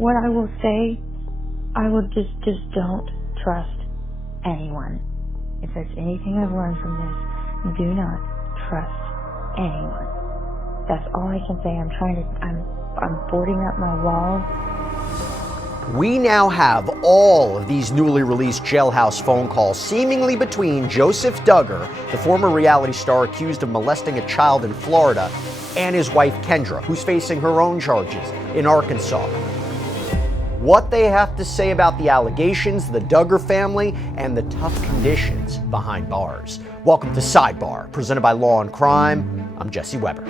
What I will say, I will just don't trust anyone. If there's anything I've learned from this, do not trust anyone. That's all I can say. I'm boarding up my walls. We now have all of these newly released jailhouse phone calls seemingly between Joseph Duggar, the former reality star accused of molesting a child in Florida, and his wife Kendra, who's facing her own charges in Arkansas. What they have to say about the allegations, the Duggar family, and the tough conditions behind bars. Welcome to Sidebar, presented by Law&Crime. I'm Jesse Weber.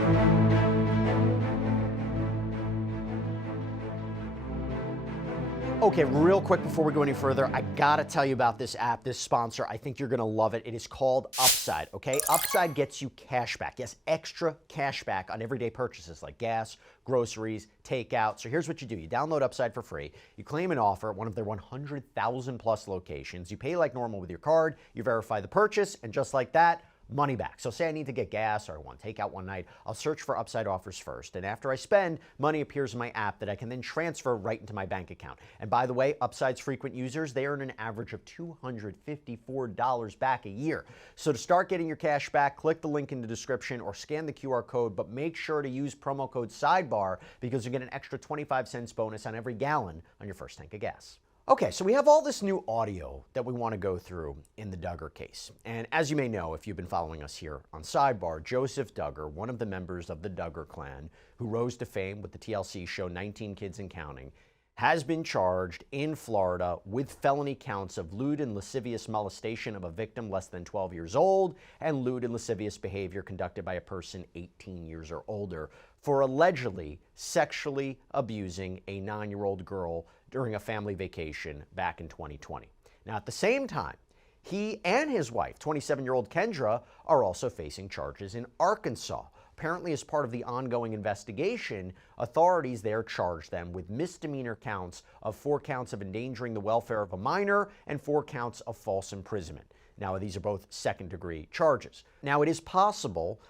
Okay, real quick before we go any further, I gotta tell you about this app, this sponsor. I think you're gonna love it. It is called Upside, okay? Upside gets you cash back. Yes, extra cash back on everyday purchases like gas, groceries, takeout. So here's what you do. You download Upside for free. You claim an offer at one of their 100,000 plus locations. You pay like normal with your card. You verify the purchase, and just like that, money back. So say I need to get gas or I want takeout one night, I'll search for Upside offers first. And after I spend, money appears in my app that I can then transfer right into my bank account. And by the way, Upside's frequent users, they earn an average of $254 back a year. So to start getting your cash back, click the link in the description or scan the QR code, but make sure to use promo code SIDEBAR because you get an extra 25 cents bonus on every gallon on your first tank of gas. Okay, so we have all this new audio that we want to go through in the Duggar case. And as you may know, if you've been following us here on Sidebar, Joseph Duggar, one of the members of the Duggar clan, who rose to fame with the TLC show 19 Kids and Counting, has been charged in Florida with felony counts of lewd and lascivious molestation of a victim less than 12 years old and lewd and lascivious behavior conducted by a person 18 years or older for allegedly sexually abusing a 9-year-old girl during a family vacation back in 2020. Now, at the same time, he and his wife, 27-year-old Kendra, are also facing charges in Arkansas. Apparently, as part of the ongoing investigation, authorities there charged them with misdemeanor counts of 4 counts of endangering the welfare of a minor and 4 counts of false imprisonment. Now, these are both second-degree charges. Now, it is possible,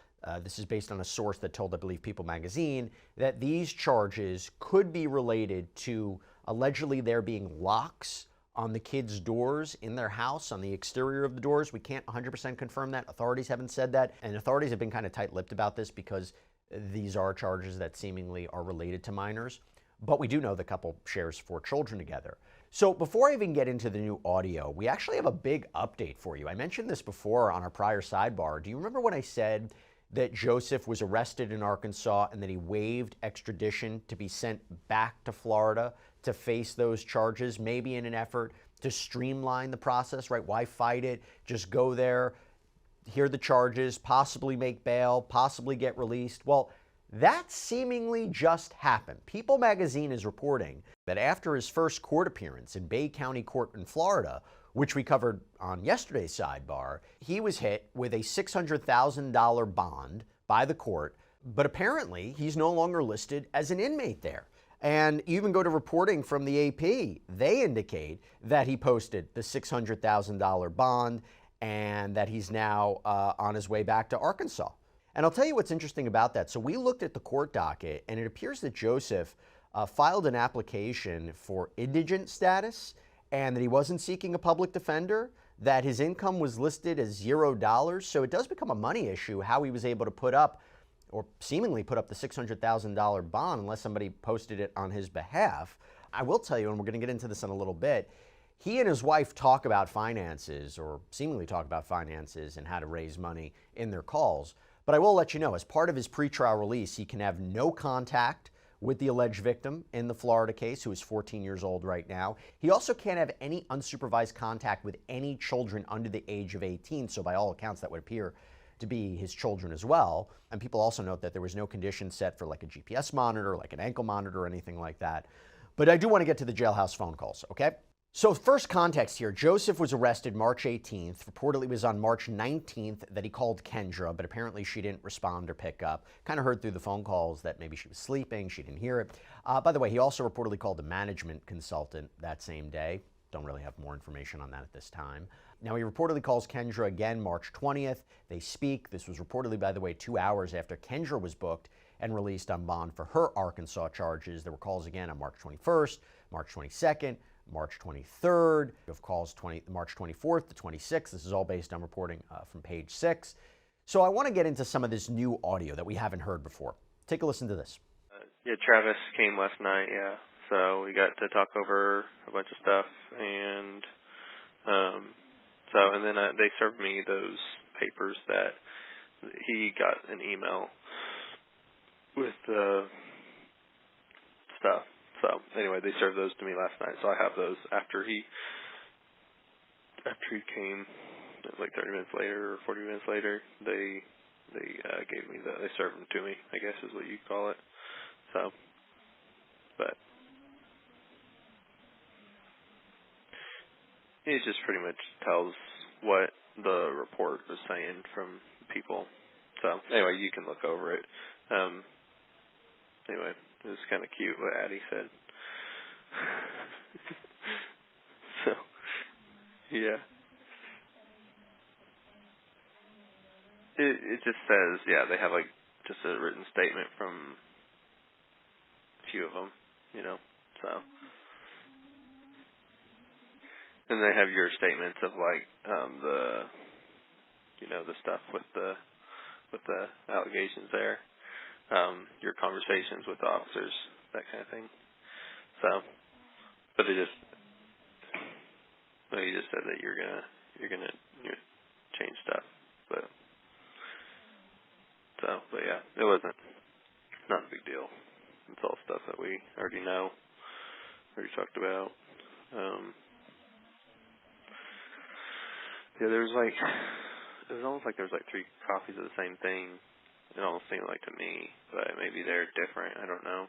this is based on a source that told, I believe, People magazine, that these charges could be related to allegedly there being locks on the kids' doors in their house, on the exterior of the doors. We can't 100% confirm that. Authorities haven't said that. And authorities have been kind of tight-lipped about this because these are charges that seemingly are related to minors. But we do know the couple shares 4 children together. So before I even get into the new audio, we actually have a big update for you. I mentioned this before on our prior Sidebar. Do you remember when I said that Joseph was arrested in Arkansas and that he waived extradition to be sent back to Florida to face those charges, maybe in an effort to streamline the process, right? Why fight it? Just go there, hear the charges, possibly make bail, possibly get released. Well, that seemingly just happened. People magazine is reporting that after his first court appearance in Bay County Court in Florida, which we covered on yesterday's Sidebar, he was hit with a $600,000 bond by the court, but apparently he's no longer listed as an inmate there. And you even go to reporting from the AP, they indicate that he posted the $600,000 bond and that he's now on his way back to Arkansas. And I'll tell you what's interesting about that. So we looked at the court docket, and it appears that Joseph filed an application for indigent status and that he wasn't seeking a public defender, that his income was listed as $0. So it does become a money issue how he was able to put up, or seemingly put up, the $600,000 bond unless somebody posted it on his behalf. I will tell you, and we're going to get into this in a little bit, he and his wife talk about finances, or seemingly talk about finances and how to raise money in their calls. But I will let you know, as part of his pretrial release, he can have no contact with the alleged victim in the Florida case, who is 14 years old right now. He also can't have any unsupervised contact with any children under the age of 18. So by all accounts, that would appear to be his children as well. And people also note that there was no condition set for like a GPS monitor, like an ankle monitor or anything like that. But I do want to get to the jailhouse phone calls, okay? So first context here, Joseph was arrested March 18th. Reportedly it was on March 19th that he called Kendra, but apparently she didn't respond or pick up. Kind of heard through the phone calls that maybe she was sleeping, she didn't hear it. By the way, he also reportedly called a management consultant that same day. Don't really have more information on that at this time. Now, he reportedly calls Kendra again March 20th. They speak. This was reportedly, by the way, 2 hours after Kendra was booked and released on bond for her Arkansas charges. There were calls again on March 21st, March 22nd, March 23rd, of calls March 24th to 26th. This is all based on reporting from page 6. So I want to get into some of this new audio that we haven't heard before. Take a listen to this. Yeah, Travis came last night, yeah. So we got to talk over a bunch of stuff, and and then they served me those papers that he got an email with stuff. So anyway, they served those to me last night. So I have those after he came. It was like 30 minutes later or 40 minutes later. They gave me they served them to me, I guess is what you call it. So, but it just pretty much tells what the report was saying from people. So anyway, you can look over it. Anyway, it was kind of cute what Addie said. So, yeah. It just says, yeah, they have like just a written statement from a few of them, so. And they have your statements of like the stuff with the allegations there, your conversations with the officers, that kind of thing. So, but you just said that you're gonna change stuff, but yeah, it wasn't not a big deal. It's all stuff that we already know, already talked about. Yeah, it was almost like there was like 3 copies of the same thing. It almost seemed like to me, but maybe they're different. I don't know.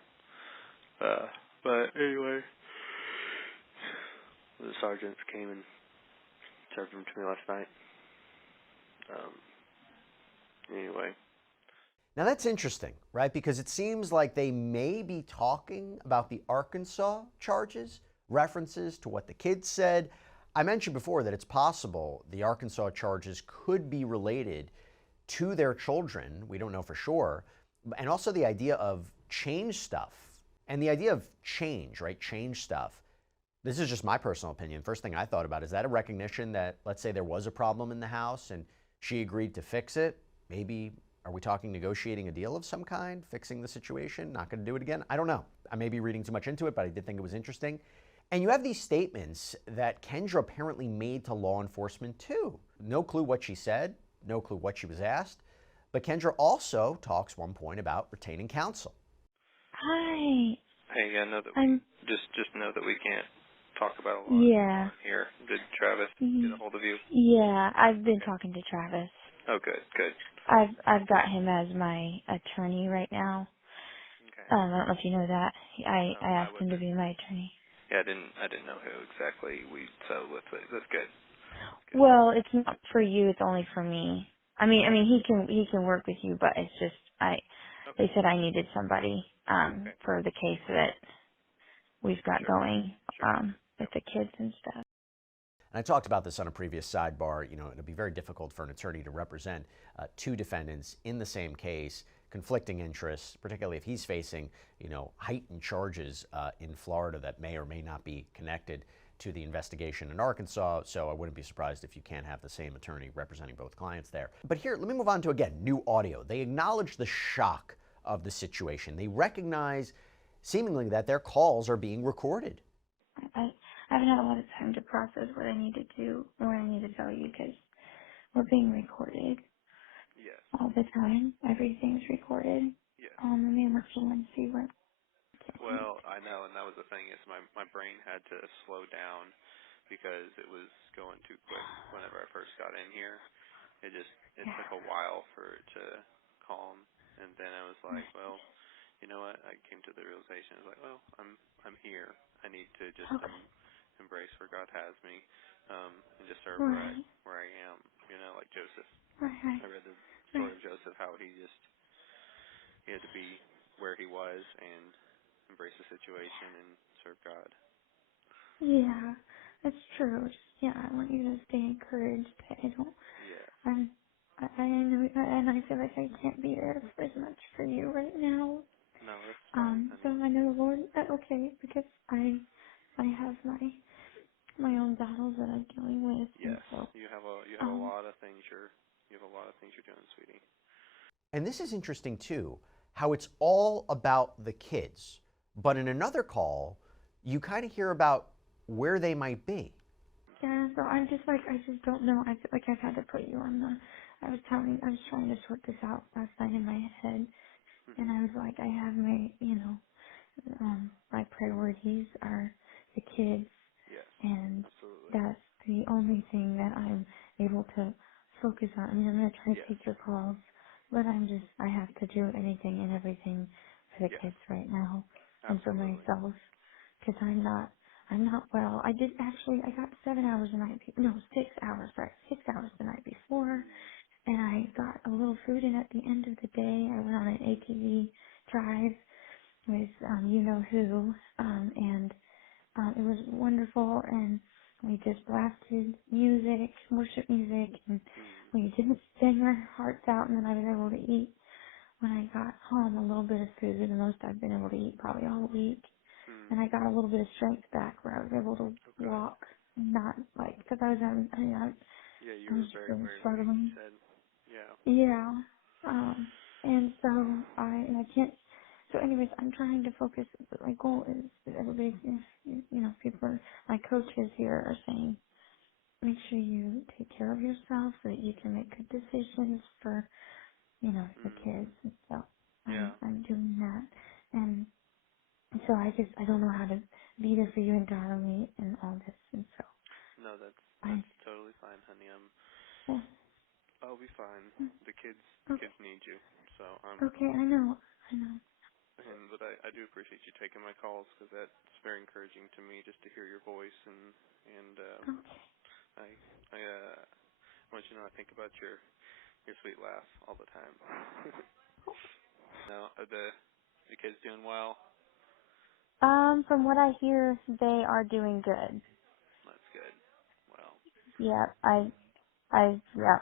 But anyway, the sergeants came and served them to me last night. Anyway. Now that's interesting, right? Because it seems like they may be talking about the Arkansas charges, references to what the kids said. I mentioned before that it's possible the Arkansas charges could be related to their children. We don't know for sure. And also the idea of change stuff and the idea of change, right? Change stuff. This is just my personal opinion. First thing I thought about, is that a recognition that, let's say there was a problem in the house and she agreed to fix it? Maybe, are we talking negotiating a deal of some kind, fixing the situation, not going to do it again? I don't know. I may be reading too much into it, but I did think it was interesting. And you have these statements that Kendra apparently made to law enforcement too. No clue what she said, no clue what she was asked. But Kendra also talks one point about retaining counsel. Hi. Hey, I know that we just know that we can't talk about a lot here. Did Travis get a hold of you? Yeah, I've been talking to Travis. Oh, good. I've got him as my attorney right now. Okay. I don't know if you know that. I asked him to be my attorney. Yeah, I didn't know who exactly we settled with, but that's good. Well, it's not for you. It's only for me. I mean, he can work with you, but it's just they said I needed somebody for the case that we've got going with the kids and stuff. And I talked about this on a previous sidebar. It'll be very difficult for an attorney to represent 2 defendants in the same case, conflicting interests, particularly if he's facing, heightened charges in Florida that may or may not be connected to the investigation in Arkansas. So I wouldn't be surprised if you can't have the same attorney representing both clients there. But here, let me move on to, again, new audio. They acknowledge the shock of the situation. They recognize seemingly that their calls are being recorded. I haven't had a lot of time to process what I need to do or what I need to tell you, because we're being recorded. Yes. All the time. Everything's recorded. Yes. I mean, we're feeling see what. Well, I know, and that was the thing, is my brain had to slow down because it was going too quick whenever I first got in here. It took a while for it to calm, and then I was like, well, you know what? I came to the realization, I was like, well, I'm here. I need to just embrace where God has me, and just serve where I am. Like Joseph. Right. I read the story of Joseph, how he had to be where he was and embrace the situation and serve God. Yeah, that's true. I want you to stay encouraged. I know, and I feel like I can't be there as much for you right now. No, that's fine, So honey. I know the Lord, okay, because I have my own battles that I'm dealing with, and Yes, so, you have a lot of things you're doing, sweetie. And this is interesting too, how it's all about the kids. But in another call, you kind of hear about where they might be. yeah, so I'm just like, I just don't know, I feel like I've had to put you on I was trying to sort this out last night in my head, and Mhm. I was like, I have my, my priorities are the kids, Yes, and absolutely. that's the only thing that I'm able to focus on. I mean, I'm going to try to Yes, take your calls, but I have to do anything and everything for the yes, kids right now and for absolutely. myself, because I'm not well. I got 7 hours the night, 6 hours, right, 6 hours the night before, Mm. and I got a little food in at the end of the day. I went on an ATV drive with, you know who, and it was wonderful, and we just blasted music, worship music, and Mm. we didn't sing our hearts out, and then I was able to eat when I got home a little bit of food, the most I've been able to eat probably all week, Mm. and I got a little bit of strength back where I was able to Oh, good. walk, not like, because I was, Yeah, you I was were just very, really very weak, you struggling. said. Yeah. Yeah. And so I can't. So, anyways, I'm trying to focus. My goal is everybody, people, my coaches here are saying, make sure you take care of yourself so that you can make good decisions for, the Mm. kids. And so Yeah. I'm doing that. And so I don't know how to be there for you entirely and all this. And so No, that's I, totally fine, honey. yeah, I'll be fine. The okay, kids need you. So okay, I know. but I do appreciate you taking my calls because that's very encouraging to me just to hear your voice and Okay. I want you to know I think about your sweet laugh all the time. Now, are the kids doing well? From what I hear, they are doing good. That's good. Well, Yeah, yeah.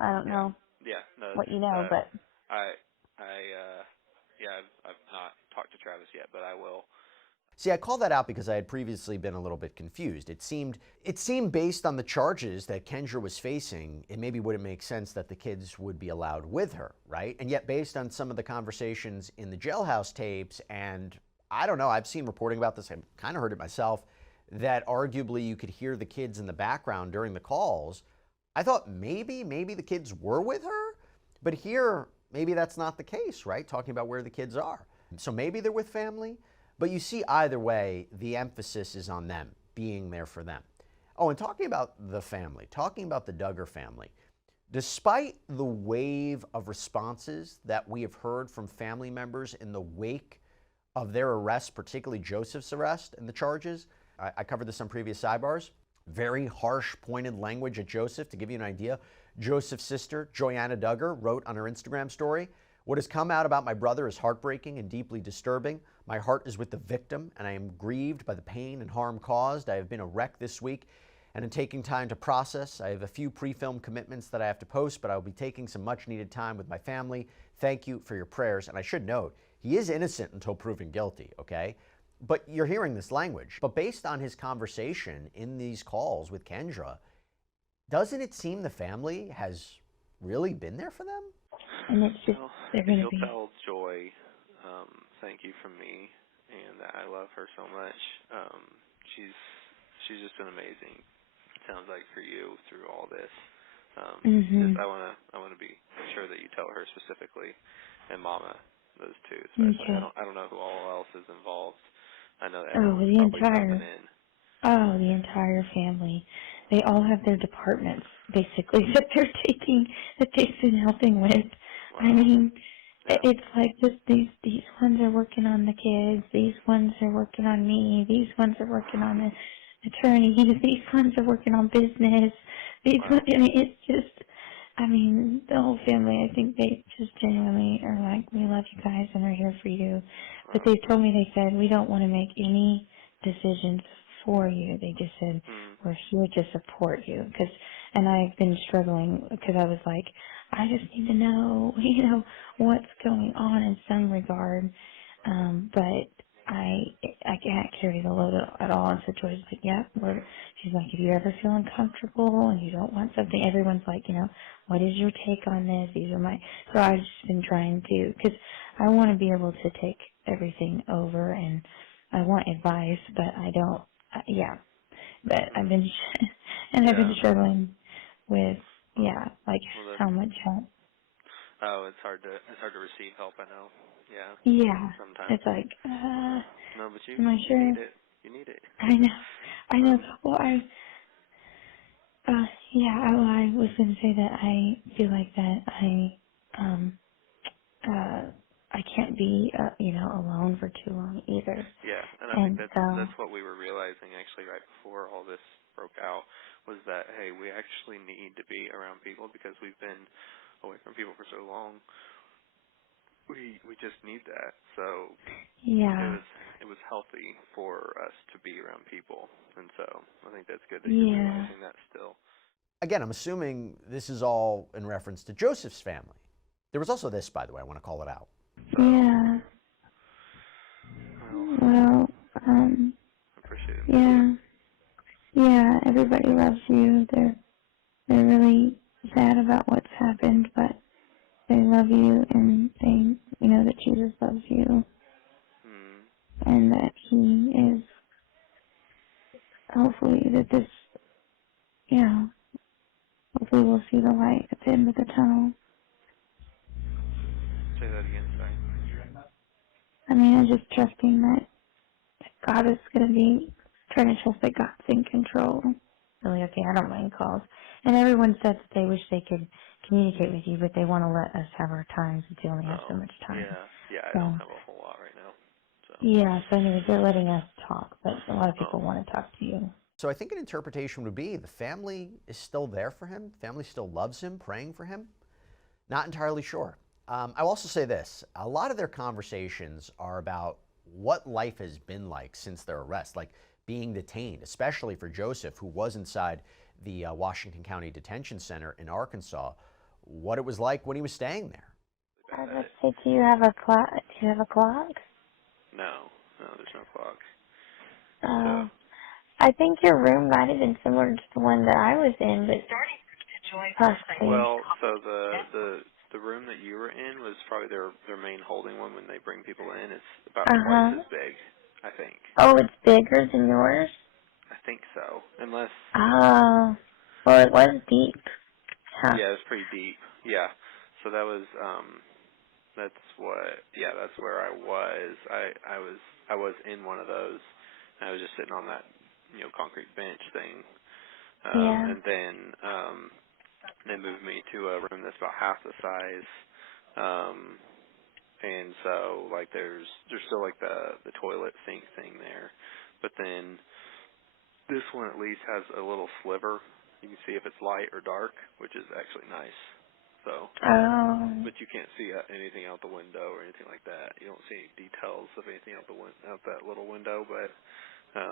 I don't yeah, know yeah. No, what it's you know, but yeah. I've not talked to Travis yet, but I will. See, I call that out because I had previously been a little bit confused. It seemed based on the charges that Kendra was facing, it maybe wouldn't make sense that the kids would be allowed with her, right? And yet based on some of the conversations in the jailhouse tapes, and I don't know, I've seen reporting about this, I've kind of heard it myself, that arguably you could hear the kids in the background during the calls. I thought maybe the kids were with her, but here maybe that's not the case, right? Talking about where the kids are. So maybe they're with family. But you see, either way, the emphasis is on them, being there for them. Oh, and talking about the family, talking about the Duggar family, despite the wave of responses that we have heard from family members in the wake of their arrest, particularly Joseph's arrest and the charges, I covered this on previous sidebars, very harsh, pointed language at Joseph. To give you an idea, Joseph's sister, Juliana Duggar, wrote on her Instagram story, "What has come out about my brother is heartbreaking and deeply disturbing. My heart is with the victim, and I am grieved by the pain and harm caused. I have been a wreck this week, and in taking time to process, I have a few pre-filmed commitments that I have to post, but I will be taking some much-needed time with my family. Thank you for your prayers." And I should note, he is innocent until proven guilty, okay? But you're hearing this language. But based on his conversation in these calls with Kendra, doesn't it seem the family has really been there for them? and it's just Well, they're if gonna you'll be. tell Joy, thank you from me, and that I love her so much. She's just been amazing. Sounds like for you through all this. Just Mhm. I wanna be sure that you tell her specifically, and Mama, those two especially. Okay. I don't know who all else is involved. I know Oh, everyone's probably jumping in. the entire family. They all have their departments basically that they've been helping with. I Wow. mean, Yeah. it's like just these ones are working on the kids, these ones are working on me, these ones are working on the attorney, these ones are working on business. Wow. It's just, the whole family, I think they just genuinely are like, we love you guys and are here for you. But Wow. they told me, they said, we don't want to make any decisions for you. They just said, Hmm. we're here to support you. Because and I've been struggling because I was like, I just need to know, what's going on in some regard. But I can't carry the load at all. And so Joy's like, yep. She's like, if you ever feel uncomfortable and you don't want something, everyone's like, what is your take on this? These are my. So I've just been trying to, because I want to be able to take everything over, and I want advice, but I don't. Yeah, but I've been and I've been Yeah. struggling with Well, like well, how much help. oh, it's hard to receive help. I know. Yeah. Yeah, Sometimes. it's like, No, but am I you sure? need it. You need it. I know. Well, I was going to say that I feel like that I can't be, alone for too long either. Yeah, and I think And so, that's what we were realizing actually right before all this broke out was that hey, we actually need to be around people because we've been away from people for so long. We just need that. So yeah, it was healthy for us to be around people, and so I think that's good that you're yeah, realizing that still. Again, I'm assuming this is all in reference to Joseph's family. There was also this, by the way, I want to call it out. So, yeah. well, Well, I appreciate him telling you. yeah, yeah. Everybody loves you. They're really sad about what's happened, but they love you, and they that Jesus loves you, Hmm. and that He is hopefully that this, hopefully we'll see the light at the end of the tunnel. Say that again. Sorry. I mean, I'm just trusting that God is going to be trying to trust that God's in control. Really, okay, I don't mind calls. And everyone says that they wish they could communicate with you, but they want to let us have our time since we only have so Oh, much time. yeah. Yeah, I So, don't have a whole lot right now. So. yeah, so anyways, they're letting us talk, but a lot of Oh. people want to talk to you. So I think an interpretation would be the family is still there for him. The family still loves him, praying for him. Not entirely sure. I'll also say this. A lot of their conversations are about what life has been like since their arrest, like being detained, especially for Joseph, who was inside the Washington County Detention Center in Arkansas, what it was like when he was staying there. I was going to say, do you have a clock? No, there's no clock. So, Uh, I think your room might have been similar to the one that I was in, but possibly. well, so the room that you were in was probably their main holding one when they bring people in. It's about twice Uh-huh. as big, I think. Oh, it's bigger than yours? I think so, unless Oh. Well, it was deep. Huh. yeah, it's pretty deep. Yeah, so that was that's what that's where I was. I was in one of those. I was just sitting on that concrete bench thing, Yeah. and then they moved me to a room that's about half the size. And so like there's still like the toilet sink thing there. But then this one at least has a little sliver. You can see if it's light or dark, which is actually nice. So, Oh. but you can't see anything out the window or anything like that. You don't see any details of anything out that little window, but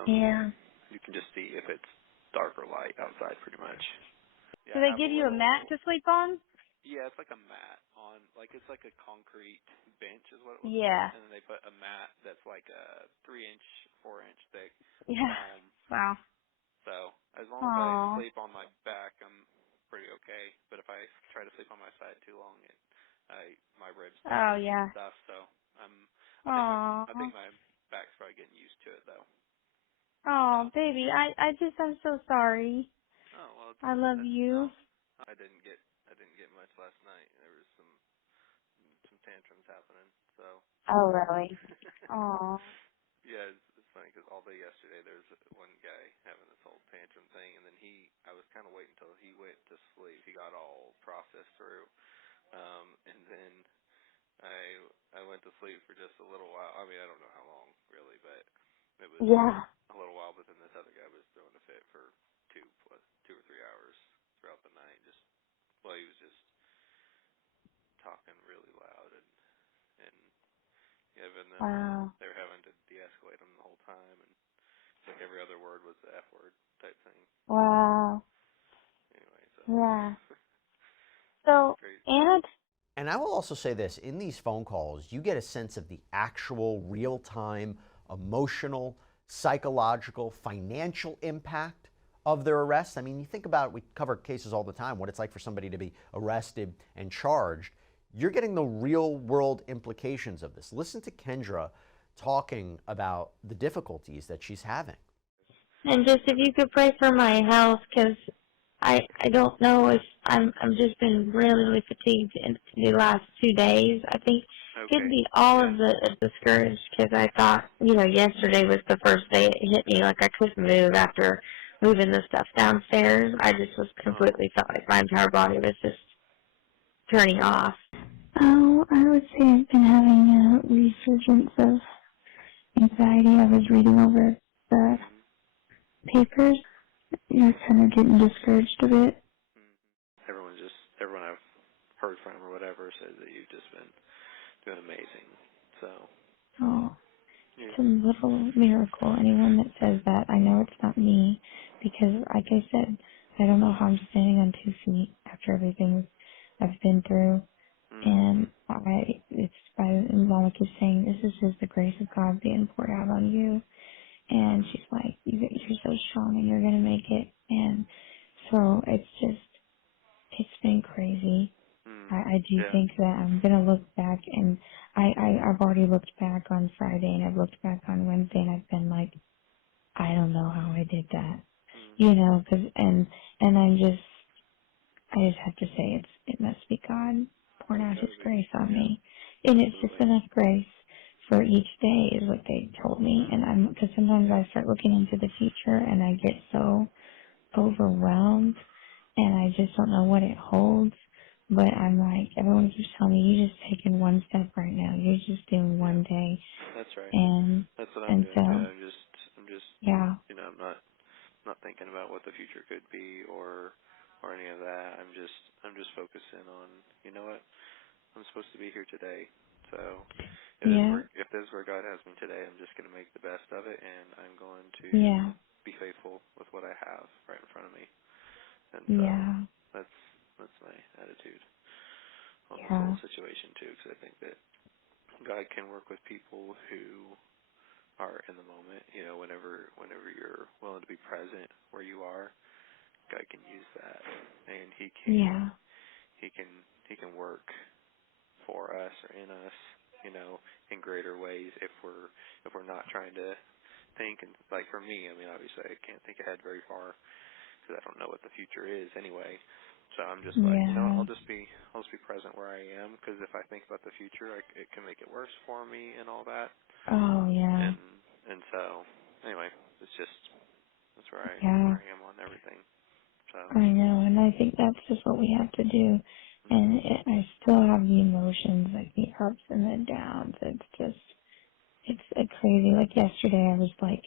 Yeah. you can just see if it's dark or light outside pretty much. Do Yeah, I they have a give you a mat little. to sleep on? Yeah, it's like a mat on, like it's like a concrete bench is what it looks like, Yeah. and then they put a mat that's like a 3-inch, 4-inch thick Yeah. foam. Wow. So as long as I Aw. sleep on my back, I'm pretty okay. But if I try to sleep on my side too long, my ribs Oh tighten and yeah. stuff. So Aw. I think my back's probably getting used to it though. So Oh, baby, I'm so sorry. oh well, I love that's no. you. I didn't get much last night. There was some tantrums happening. So. Oh, really? Aw. Yeah, it's funny because all day yesterday there was one guy having this whole tantrum thing, and then I was kind of waiting until he went to sleep. He got all processed through, and then I went to sleep for just a little while. I mean, I don't know how long really, but it was Yeah. a little while. But then this other guy was throwing a fit for 2 or 3 hours throughout the night. He was just talking really loud and giving them Wow. they were having to de-escalate him the whole time, and like every other word was the F word type thing. Wow. Anyway, so Yeah. So, Great. Anna, And I will also say this, in these phone calls, you get a sense of the actual real-time emotional, psychological, financial impact of their arrest. I mean, you think about, we cover cases all the time, what it's like for somebody to be arrested and charged. You're getting the real-world implications of this. Listen to Kendra talking about the difficulties that she's having. and just if you could pray for my health, because I don't know if I'm just been really fatigued in the last 2 days. I think it could be all of the discouraged because I thought, yesterday was the first day it hit me, like I couldn't move after moving the stuff downstairs. I just was completely felt like my entire body was just turning off. Oh, I would say I've been having a resurgence of anxiety. I was reading over the papers. Kind of getting discouraged a bit. Everyone I've heard from or whatever says that you've just been doing amazing. So. Oh, Yeah. it's a little miracle. Anyone that says that, I know it's not me, because like I said, I don't know how I'm standing on 2 feet after everything I've been through. And Mama keeps saying, this is just the grace of God being poured out on you. And she's like, you're so strong and you're going to make it. And so it's been crazy. I do think that I'm going to look back, and I've already looked back on Friday and I've looked back on Wednesday, and I've been like, I don't know how I did that. I just have to say it must be God pouring out His grace on me. And it's just enough grace for each day is what they told me. And because sometimes I start looking into the future and I get so overwhelmed and I just don't know what it holds. But I'm like, everyone keeps telling me, you're just taking one step right now. You're just doing one day. That's right. And That's what I'm doing so, too. I'm just yeah. I'm not thinking about what the future could be or any of that. I'm just focusing on, you know what? I'm supposed to be here today. So Yeah. if this is where God has me today, I'm just going to make the best of it, and I'm going to be faithful with what I have right in front of me. And so that's my attitude on this whole situation too, because I think that God can work with people who are in the moment. Whenever you're willing to be present where you are, God can use that, and He can work for us or in us, in greater ways if we're not trying to think. And like for me, I mean, obviously I can't think ahead very far because I don't know what the future is anyway. So I'm just like, I'll just be present where I am, because if I think about the future, it can make it worse for me and all that. Oh, yeah. And so anyway, that's where I am on everything. So I know, and I think that's just what we have to do. And I still have the emotions, like the ups and the downs. It's crazy. Like yesterday, I was like,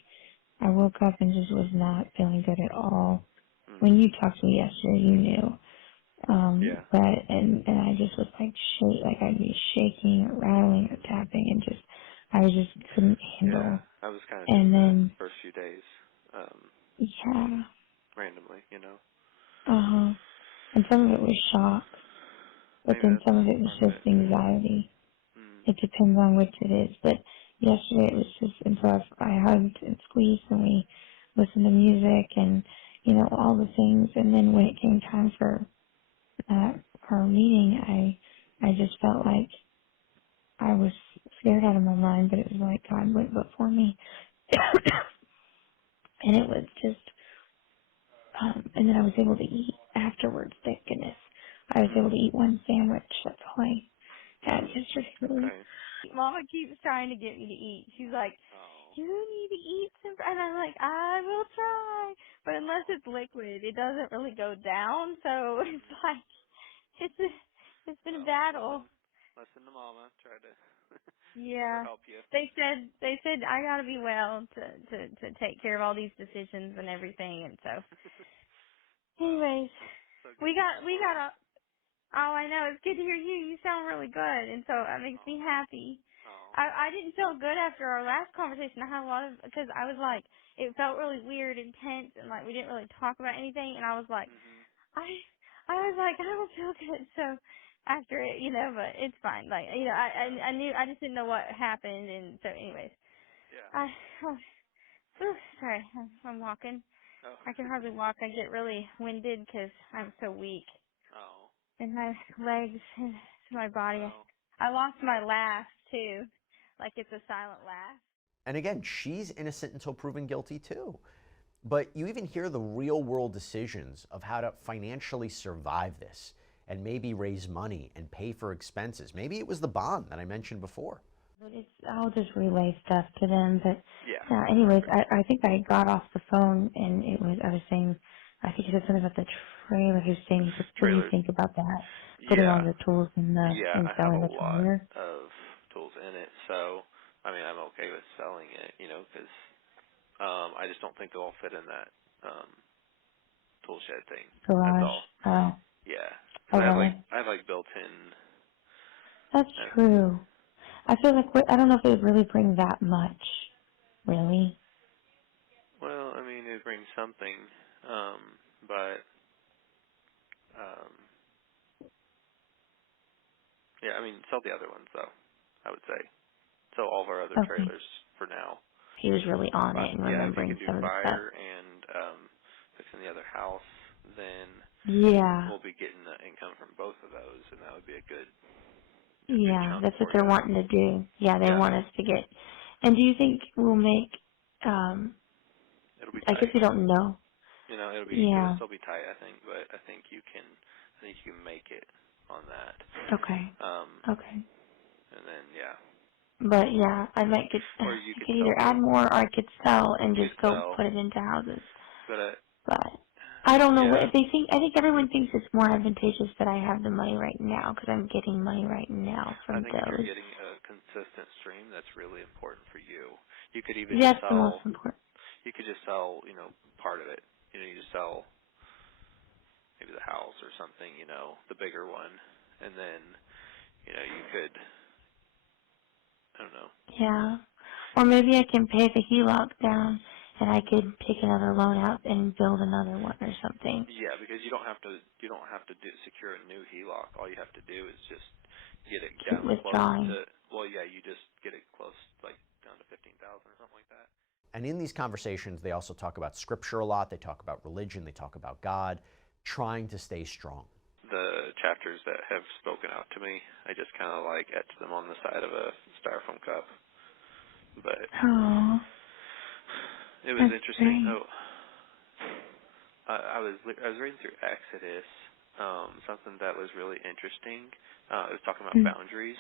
I woke up and just was not feeling good at all. When you talked to me yesterday, you knew. And I just was like, I'd be shaking or rattling or tapping, and I just couldn't handle. Yeah, I was kind of And doing that then, the first few days, randomly, And some of it was shock, but Maybe then that's some of it was part of just it. anxiety. It depends on which it is. But yesterday it was just, and so I hugged and squeezed and we listened to music and, all the things. And then when it came time for our meeting, I just felt like I was scared out of my mind, but it was like God went before me. And it was just, and then I was able to eat afterwards, thank goodness. I was able to eat one sandwich. That's all I had yesterday. Really. Okay. Mama keeps trying to get me to eat. She's like, you need to eat some, and I'm like, I will try. But unless it's liquid, it doesn't really go down. So it's like, it's been a battle. Listen to Mama. Try to let her Yeah. help you. They said I gotta be well to take care of all these decisions and everything, and so anyways, So good we to hear, got Mama. a oh, I know, it's good to hear you. You sound really good, and so it makes me happy. I didn't feel good after our last conversation. I had a lot of, because I was like, it felt really weird and tense, and like we didn't really talk about anything, and I was like, I was like, I don't feel good. So after it, but it's fine. Like, I knew, I just didn't know what happened. And so anyways, Yeah. sorry, I'm walking. Oh. I can hardly walk. I get really winded because I'm so weak. Oh. And my legs and my body. Well. I lost my laugh too. Like it's a silent laugh. And again, she's innocent until proven guilty too. But you even hear the real world decisions of how to financially survive this and maybe raise money and pay for expenses. Maybe it was the bond that I mentioned before. I'll just relay stuff to them. But Yeah. anyways, I think I got off the phone and I was saying, I think you said something about the trailer. He was saying, what do you Trailers. think about that? Putting all Yeah. your tools in Yeah, and I have selling a the lot trailer? of tools in it, so I mean I'm okay with selling it, because I just don't think they'll all fit in that tool shed thing. That's Garage. all. Oh, Yeah, because okay. I have like built-in. That's true. I feel like, I don't know if it would really bring that much. Really? Well, I mean it brings something, but yeah, I mean sell the other ones though. I would say sell all of our other Okay. trailers for now. He was really on But it and yeah, if you remembering can do some of the stuff. fire and fixing the other house, then Yeah. we'll be getting the income from both of those, and that would be a good Yeah, chunk that's what for they're you. wanting to do. Yeah, they Yeah, want us to get. And do you think we'll make, it'll be I guess tight. we don't know. It'll Yeah. still be tight, I think, but I think you can make it on that. Okay. Um, Okay. and then yeah, But yeah, or you I could could sell either the add more or I could sell and you could just go sell, put it into houses. but But I don't know what yeah, if they think. I think everyone thinks it's more advantageous that I have the money right now because I'm getting money right now I from think if you're those. getting a consistent stream, that's really important for you. You could even just That's the most sell. important. You could just sell, part of it. You just sell maybe the house or something, the bigger one, and then, you could, I don't know. Yeah. Or maybe I can pay the HELOC down and I could take another loan out and build another one or something. Yeah, because you don't have to secure a new HELOC. All you have to do is just get it Keep down close withdrawing. to, well, yeah, you just get it close, like down to 15,000 or something like that. And in these conversations, they also talk about scripture a lot. They talk about religion. They talk about God, trying to stay strong. The chapters that have spoken out to me, I just kind of like etched them on the side of a styrofoam cup. But Oh, it was that's interesting. great. Oh, I was reading through Exodus, something that was really interesting. It was talking about boundaries.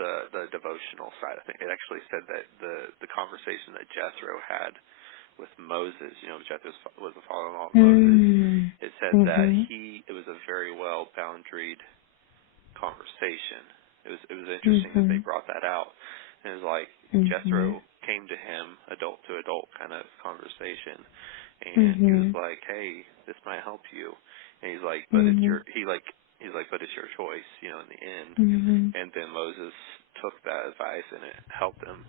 The devotional side. I think it actually said that the conversation that Jethro had with Moses, Jethro was the father-in-law of Moses. It said that it was a very well boundaried conversation. It was interesting that they brought that out. And it was like Jethro came to him, adult to adult kind of conversation, and he was like, "Hey, this might help you." And he's like, "But it's your," he's like, "But it's your choice," in the end. And then Moses took that advice and it helped him,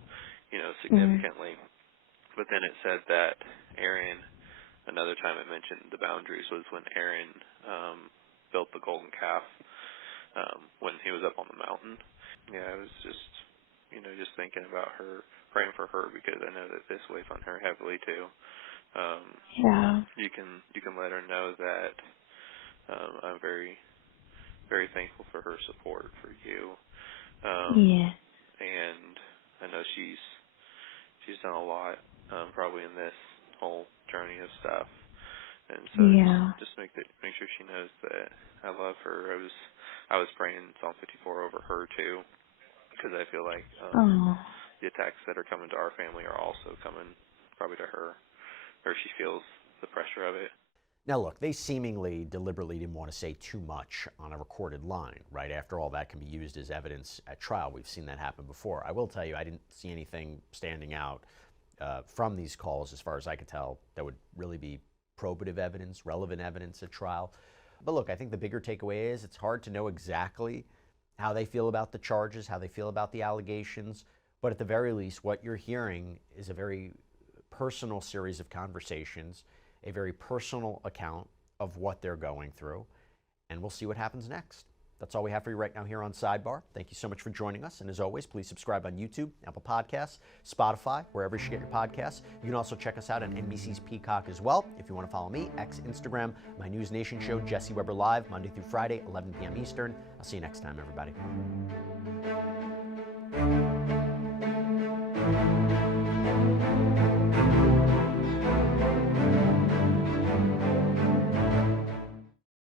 significantly. But then it said that Aaron, another time it mentioned the boundaries was when Aaron built the golden calf when he was up on the mountain. Yeah, I was just, just thinking about her, praying for her because I know that this weighs on her heavily too. Yeah. You can let her know that I'm very, very thankful for her support for you. Yeah. And I know she's done a lot, probably in this whole journey of stuff. And so Yeah. just make sure she knows that I love her. I was praying Psalm 54 over her too, because I feel like Oh. the attacks that are coming to our family are also coming probably to her, or she feels the pressure of it. Now look, they seemingly deliberately didn't want to say too much on a recorded line, right? After all, that can be used as evidence at trial. We've seen that happen before. I will tell you, I didn't see anything standing out from these calls, as far as I could tell, that would really be probative evidence, relevant evidence at trial. But look, I think the bigger takeaway is it's hard to know exactly how they feel about the charges, how they feel about the allegations, but at the very least, what you're hearing is a very personal series of conversations, a very personal account of what they're going through, and we'll see what happens next. That's all we have for you right now here on Sidebar. Thank you so much for joining us. And as always, please subscribe on YouTube, Apple Podcasts, Spotify, wherever you get your podcasts. You can also check us out on NBC's Peacock as well. If you want to follow me, Instagram, my News Nation show, Jesse Weber Live, Monday through Friday, 11 p.m. Eastern. I'll see you next time, everybody.